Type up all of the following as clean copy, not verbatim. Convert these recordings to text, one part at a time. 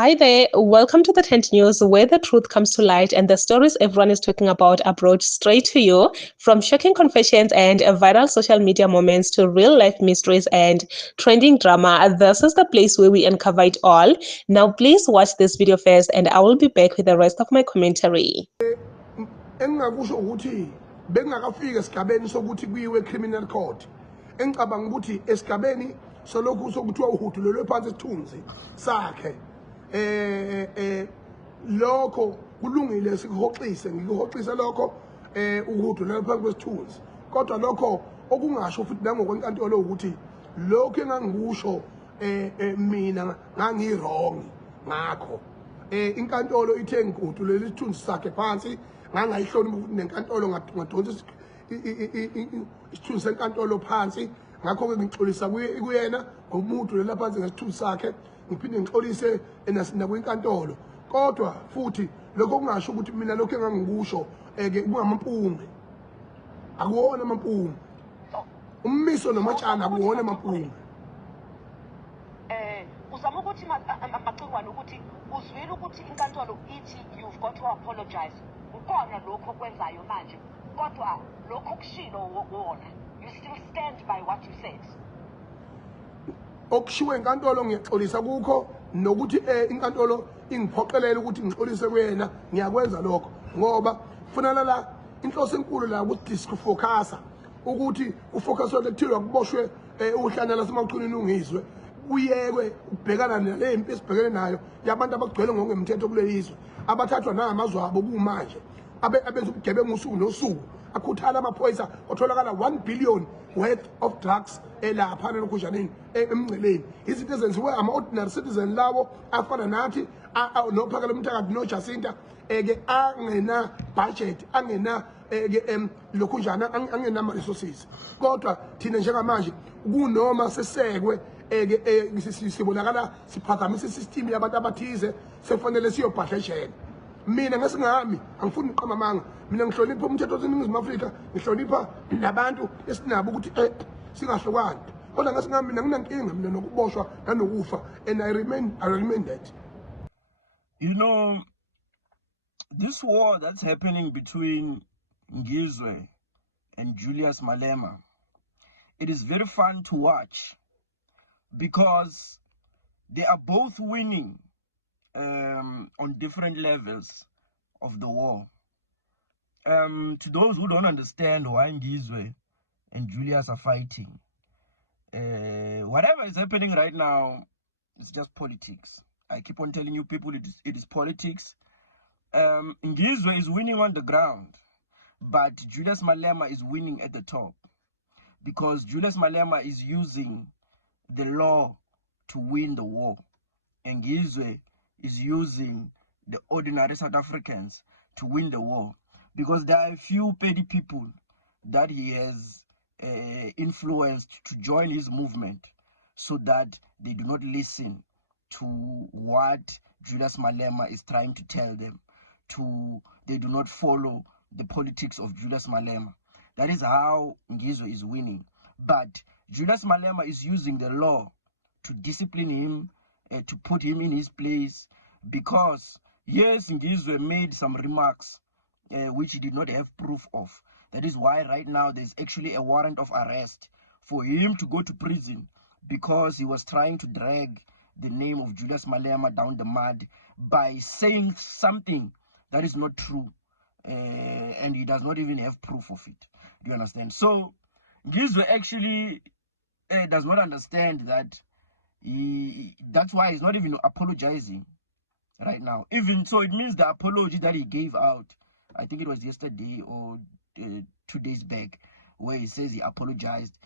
Hi there, welcome to the Tent News, where the truth comes to light and the stories everyone is talking about are brought straight to you. From shocking confessions and viral social media moments to real life mysteries and trending drama, this is the place where we uncover it all. Now, please watch this video first, and I will be back with the rest of my commentary. Engingakusho ukuthi bekungakafika esigabeni sokuthi kuyiwe criminal court. Engicabanga ukuthi esigabeni solokhu sokuthiwa uhudulelwe phansi isithunzi sakhe. Lokho kulungile sikuhoxise ngikuhoxise lokho uhudulelwe phansi kwesithunzi. Kodwa lokho okungasho futhi nangokwenkantolo ukuthi lokho engangikusho mina ngangirong ngakho. Inkantolo ithe ngihudulelwe isithunzi sakhe phansi. Ngangayihloni nenkantolo ngadonsa isithunzi senkantolo phansi ngakho-ke ngixolisa kuyena ngomuntu lela phansi ngesithunzi sakhe ngiphinde ngixolise nakwinkantolo kodwa futhi lokho kungasho ukuthi mina lokho engangikusho kungamampunge akuwona amampunge ummiso nomatshana akuwona amampunge uzama ukuthi amacingwane ukuthi uzwile ukuthi inkantolo ithi you've got to apologize ukona lokho kwenzayo manje kodwa lokho kushilo wona you still stand by what you said okushiwe inkantolo ngiyaxolisa kukho nokuthi inkantolo ingiphoqelele ukuthi ngixolise kuyena ngiyakwenza lokho ngoba kufanele la inhloso enkulu la ukuthi disfocus ukuthi ufocuswe lekuthiwa kuboshwe uhlanya lasemaqhunini ungizwe kuyekwe ubhekana nale impi esibhekene nayo yabantu abagcwele ngokungemthetho kulelizwe abathathwa namazwe abo kumanje abenza ubugebengu usuku nosuku akhuthala amaphoyisa otholakala 1 billion worth of drugs lapha nelokujaneni emngceleni izinto ezenziwe ama-ordinary citizen lawo afana nathi nophakela umthakathi noJacinta angena budget angena lokunjana angena ama-resources kodwa thina njengamanje kunoma sesekwe sibonakala siphakamisa isystem yabantu abathize sefanele siyobhadleshela mina ngesingami angifuni uqamamanga mina ngihlonipha umthetho weNingizimu Afrika ngihlonipha nabantu esinabo ukuthi singahlukani kodwa ngesingami mina nginankinga mina nokuboshwa nanokufa and I remain that. You know, this war that's happening between Ngizwe and Julius Malema, it is very fun to watch because they are both winning on different levels of the war. To those who don't understand why Ngizwe and Julius are fighting, whatever is happening right now is just politics. I keep on telling you people it is politics. Ngizwe is winning on the ground, but Julius Malema is winning at the top because Julius Malema is using the law to win the war, and Ngizwe is using the ordinary South Africans to win the war because there are a few petty people that he has influenced to join his movement so that they do not listen to what Julius Malema is trying to tell them, they do not follow the politics of Julius Malema. That is how Ngizwe is winning. But Julius Malema is using the law to discipline him, to put him in his place, because yes, Ngizwe made some remarks which he did not have proof of. That is why right now there's actually a warrant of arrest for him to go to prison because he was trying to drag the name of Julius Malema down the mud by saying something that is not true, and he does not even have proof of it. Do you understand? So Ngizwe actually does not understand that that's why he's not even apologizing right now. Even so, it means the apology that he gave out, I think it was yesterday or 2 days back, where he says he apologized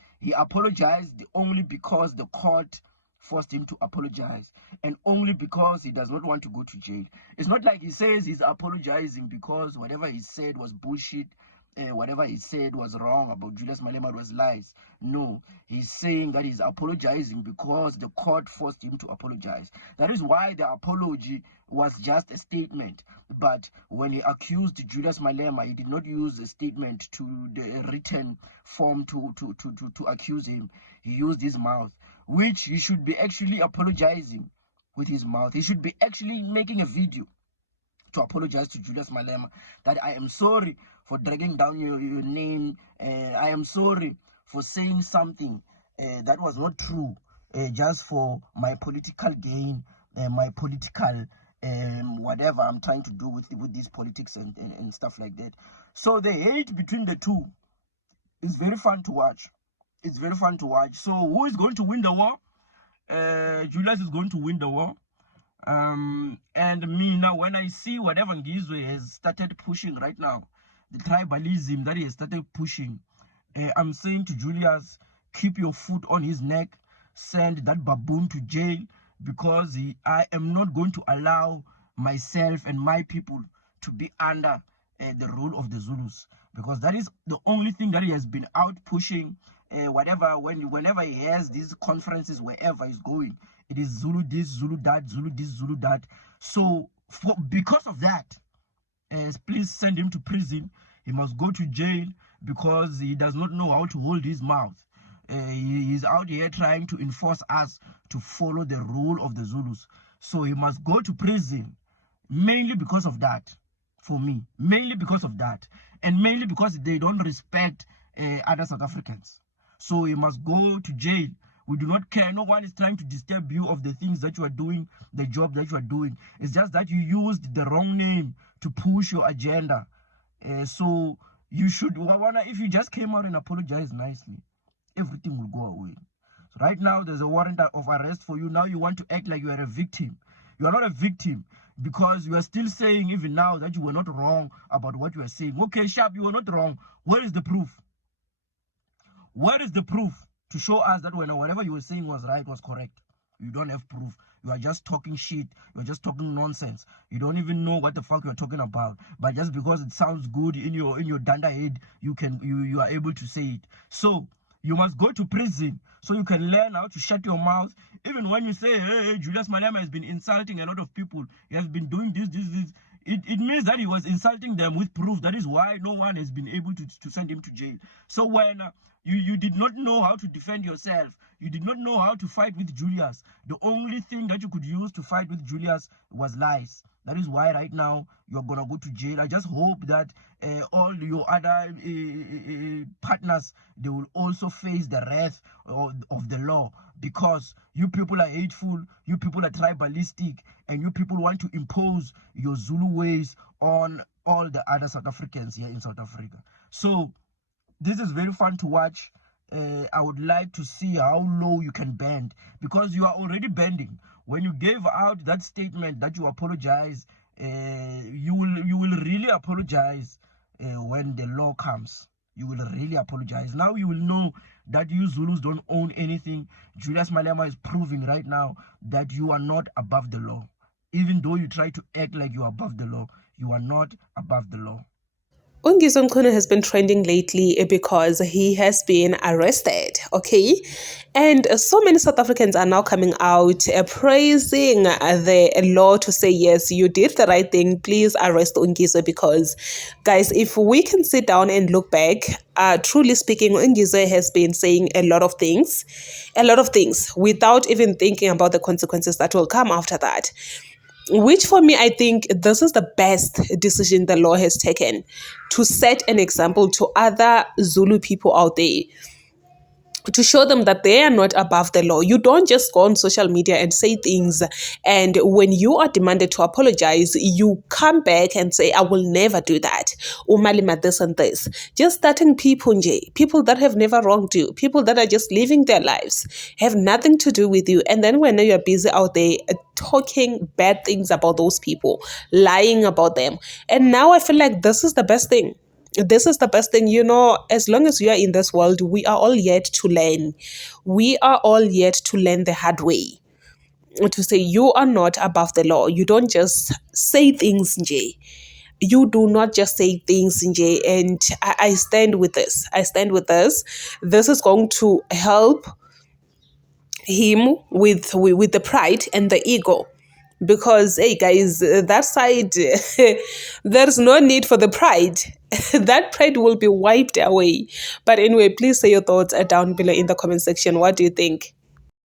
only because the court forced him to apologize, and only because he does not want to go to jail. It's not like he says he's apologizing because whatever he said was bullshit, whatever he said was wrong about Julius Malema was lies. No, he's saying that he's apologizing because the court forced him to apologize. That is why the apology was just a statement. But when he accused Julius Malema, he did not use a statement to the written form to accuse him. He used his mouth, which he should be actually apologizing with his mouth. He should be actually making a video to apologize to Julius Malema that I am sorry for dragging down your name. I am sorry for saying something that was not true just for my political gain, my political whatever I'm trying to do with these politics and stuff like that. So the hate between the two is very fun to watch. It's very fun to watch. So who is going to win the war? Julius is going to win the war. And me now, when I see whatever Ngizwe has started pushing right now, the tribalism that he has started pushing, I'm saying to Julius, keep your foot on his neck, send that baboon to jail, because I am not going to allow myself and my people to be under the rule of the Zulus, because that is the only thing that he has been out pushing. Whenever he has these conferences, wherever he's going, it is Zulu this, Zulu that, Zulu this, Zulu that. So because of that, please send him to prison. He must go to jail because he does not know how to hold his mouth. He's out here trying to enforce us to follow the rule of the Zulus. So he must go to prison, mainly because of that. For me, mainly because of that, and mainly because they don't respect other South Africans. So he must go to jail. We do not care. No one is trying to disturb you of the things that you are doing, the job that you are doing. It's just that you used the wrong name to push your agenda. So you should, if you just came out and apologized nicely, everything will go away. So right now, there's a warrant of arrest for you. Now you want to act like you are a victim. You are not a victim, because you are still saying even now that you were not wrong about what you are saying. Okay, Sharp, you were not wrong. Where is the proof? Where is the proof to show us that whatever you were saying was right, was correct? You don't have proof. You are just talking shit. You are just talking nonsense. You don't even know what the fuck you are talking about. But just because it sounds good in your danda head, you are able to say it. So you must go to prison so you can learn how to shut your mouth. Even when you say, hey, Julius Malema has been insulting a lot of people, he has been doing this. It means that he was insulting them with proof. That is why no one has been able to send him to jail. So when you did not know how to defend yourself, you did not know how to fight with Julius, the only thing that you could use to fight with Julius was lies. That is why right now you're gonna go to jail. I just hope that all your other partners, they will also face the wrath of the law, because you people are hateful, you people are tribalistic, and you people want to impose your Zulu ways on all the other South Africans here in South Africa. So this is very fun to watch. I would like to see how low you can bend, because you are already bending. When you gave out that statement that you apologize, you will really apologize when the law comes. You will really apologize. Now you will know that you Zulus don't own anything. Julius Malema is proving right now that you are not above the law. Even though you try to act like you are above the law, you are not above the law. Ungiso Mchunu has been trending lately because he has been arrested, okay? And so many South Africans are now coming out praising the law to say, yes, you did the right thing, please arrest Ungiso, because, guys, if we can sit down and look back, truly speaking, Ungiso has been saying a lot of things, without even thinking about the consequences that will come after that. Which for me, I think this is the best decision the law has taken, to set an example to other Zulu people out there, to show them that they are not above the law. You don't just go on social media and say things, and when you are demanded to apologize, you come back and say, I will never do that. Umalima this and this. Just starting people that have never wronged you, people that are just living their lives, have nothing to do with you. And then when you're busy out there talking bad things about those people, lying about them. And now I feel like this is the best thing. This is the best thing, as long as you are in this world, we are all yet to learn. We are all yet to learn the hard way. To say you are not above the law. You don't just say things, Nje. You do not just say things, Nje. And I stand with this. This is going to help him with the pride and the ego. Because, hey guys, that side, there's no need for the pride. That pride will be wiped away. But anyway, please say your thoughts down below in the comment section. What do you think?